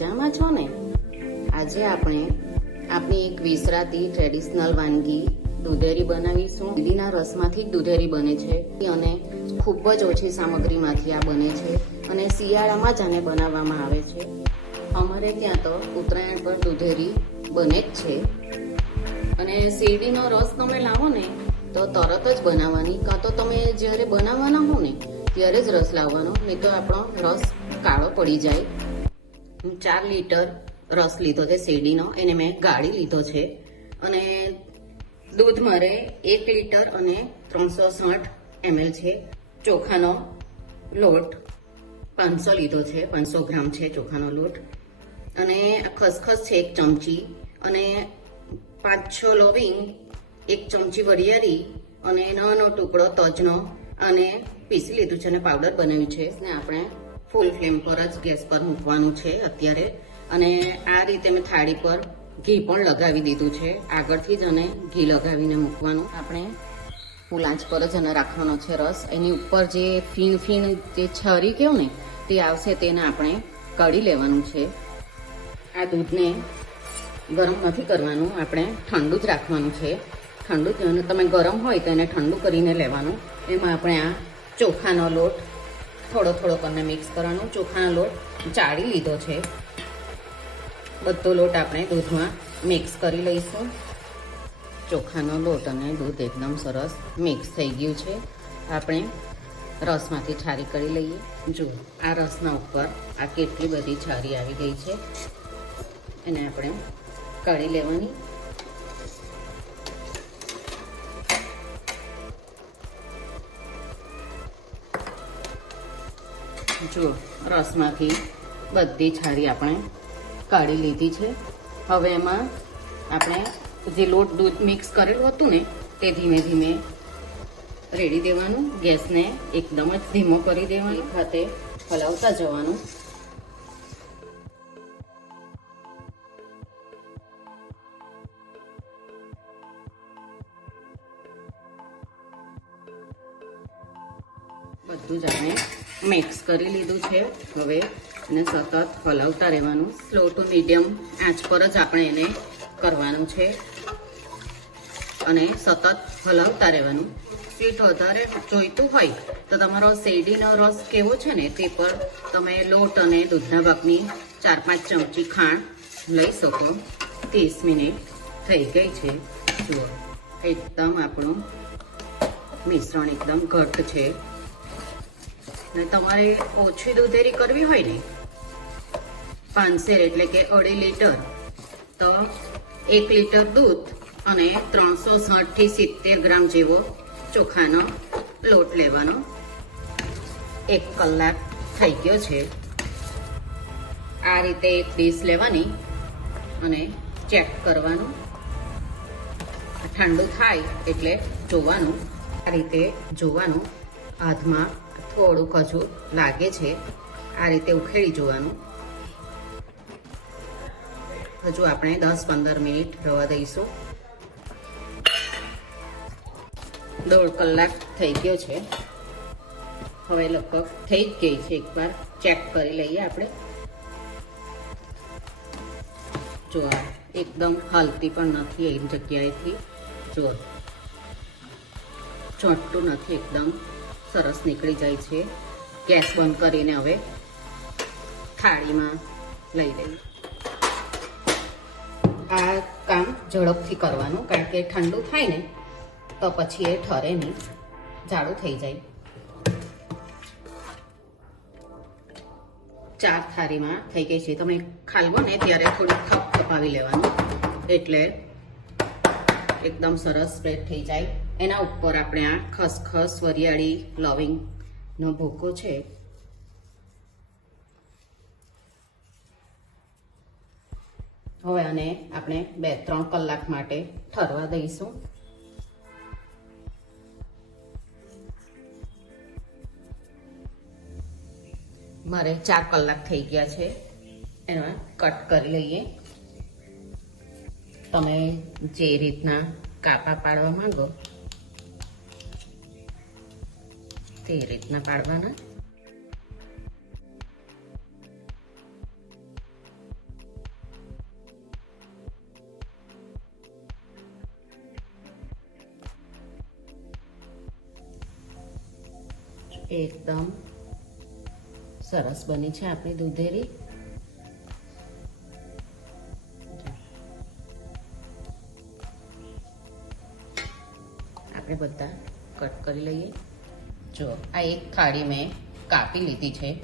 મજામાં છો ને? આજે આપણે આપણી એક વિસરાતી ટ્રેડિશનલ વાનગી દૂધેરી બનાવીશું. શેરડીના રસમાંથી જ દૂધેરી બને છે અને ખૂબ જ ઓછી સામગ્રીમાંથી આ બને છે અને શિયાળામાં જ આને બનાવવામાં આવે છે. અમારે ત્યાં તો ઉત્તરાયણ પર દૂધેરી બને જ છે અને શેરડીનો રસ તમે લાવો ને તો તરત જ બનાવવાની, કાં તો તમે જ્યારે બનાવવાના હો ને ત્યારે જ રસ લાવવાનો, નહીં તો આપણો રસ કાળો પડી જાય. 4 લીટર રસ લીધો છે શેરડીનો, એને મેં ગાળી લીધો છે અને દૂધ મારે 1 લીટર અને 360 ml છે. ચોખાનો લોટ 500 લીધો છે, 500 ગ્રામ છે ચોખાનો લોટ અને ખસખસ છે 1 ચમચી અને 5-6 લવિંગ, 1 ચમચી વરિયાળી અને નાનો ટુકડો તજનો અને પીસી લીધું છે અને પાવડર બનાવ્યું છે. ને આપણે ફૂલ ફ્લેમ પર જ ગેસ પર મૂકવાનું છે અત્યારે. અને આ રીતે મેં થાળી પર ઘી પણ લગાવી દીધું છે આગળથી જ, અને ઘી લગાવીને મૂકવાનું. આપણે ફૂલ આંચ પર જ એને રાખવાનો છે રસ. એની ઉપર જે ફીણ જે છરી કેવું ને તે આવશે તેને આપણે કાઢી લેવાનું છે. આ દૂધને ગરમ નથી કરવાનું, આપણે ઠંડુ જ રાખવાનું છે. ઠંડુ જ, અને તમે ગરમ હોય તો એને ઠંડુ કરીને લેવાનું. એમાં આપણે આ ચોખાનો લોટ થોડો કરીને મિક્સ કરવાનો. ચોખાનો લોટ ચાળી લીધો છે, બધો લોટ આપણે દૂધમાં મિક્સ કરી લઈશું. ચોખાનો લોટ અને દૂધ એકદમ સરસ મિક્સ થઈ ગયું છે. આપણે રસમાંથી છારી કરી લઈએ. જુઓ, આ રસના ઉપર આ કેટલી બધી છારી આવી ગઈ છે, એને આપણે કાઢી લેવાની. જુઓ, રસમાંથી બધી છારી આપણે કાઢી લીધી છે. હવે એમાં આપણે જે લોટ દૂધ મિક્સ કરેલું હતું ને તે ધીમે ધીમે રેડી દેવાનું. ગેસને એકદમ જ ધીમો કરી દેવાનો, સાથે હલાવતા જવાનું. બધું જ આપણે મિક્સ કરી લીધું છે. હવે એને સતત હલાવતા રહેવાનું. સ્લો ટુ મીડિયમ આંચ પર જ આપણે એને કરવાનું છે અને સતત હલાવતા રહેવાનું. સ્વીટ વધારે જોઈતું હોય તો તમારો શેરડીનો રસ કેવો છે ને તે પર તમે લોટ અને દૂધના ભાગની 4-5 ચમચી ખાંડ લઈ શકો. 30 મિનિટ થઈ ગઈ છે. જુઓ, એકદમ આપણું મિશ્રણ એકદમ ઘટ્ટ છે. ને તમારે ઓછી દૂધેરી કરવી હોય ને 5 એટલે કે 2.5 લીટર, તો 1 લીટર દૂધ અને 360 થી 70 ગ્રામ જેવો ચોખાનો લોટ લેવાનો. 1 કલાક થઈ ગયો છે. આ રીતે એક ડીશ લેવાની અને ચેક કરવાનું. ઠંડુ થાય એટલે જોવાનું. આ રીતે જોવાનું, હાથમાં થોડુંક હજુ લાગે છે, આ રીતે ઉખેડી જોવાનું. હજુ આપણે 10-15 મિનિટ રવા દઈશું. 1.5 કલાક થઈ ગયો છે. હવે લગભગ થઈ જ ગઈ છે. એકવાર ચેક કરી લઈએ આપણે. જો એકદમ હલતી પણ નથી એ જગ્યાએથી. જુઓ, ચોંટતું નથી, એકદમ સરસ નીકળી જાય છે. ગેસ બંધ કરીને હવે થાળીમાં લઈ લઈએ. આ કામ ઝડપથી કરવાનું, કારણ કે ઠંડુ થાય ને તો પછી એ ઠરે નહીં, જાડું થઈ જાય. 4 થાળીમાં થઈ ગઈ છે. તમે ખાલવો ને ત્યારે થોડું થપાવી લેવાનું, એટલે એકદમ સરસ સ્પ્રેડ થઈ જાય. એના ઉપર આપણે આ ખસખસ, વરિયાળી, લવિંગનો ભૂકો છે હવે આને આપણે 2-3 કલાક માટે ઠરવા દઈશું. મારે 4 કલાક થઈ ગયા છે. એમાં કટ કરી લઈએ. તમે જે રીતના કાપા પાડવા માંગો તે રીતના પાડવાના. એકદમ સરસ બની છે આપણી દૂધેરી. આપણે બધા કટ કરી લઈએ. જો આ એક થાળી મેં કાપી લીધી છે.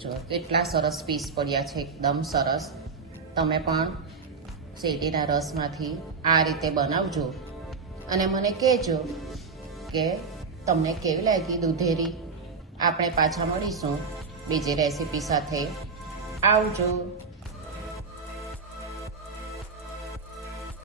જો કેટલા સરસ પીસ પડ્યા છે, એકદમ સરસ. તમે પણ શેરડીના રસમાંથી આ રીતે બનાવજો અને મને કહેજો કે તમને કેવી લાગી દૂધેરી. આપણે પાછા મળીશું બીજી રેસીપી સાથે. આવજો.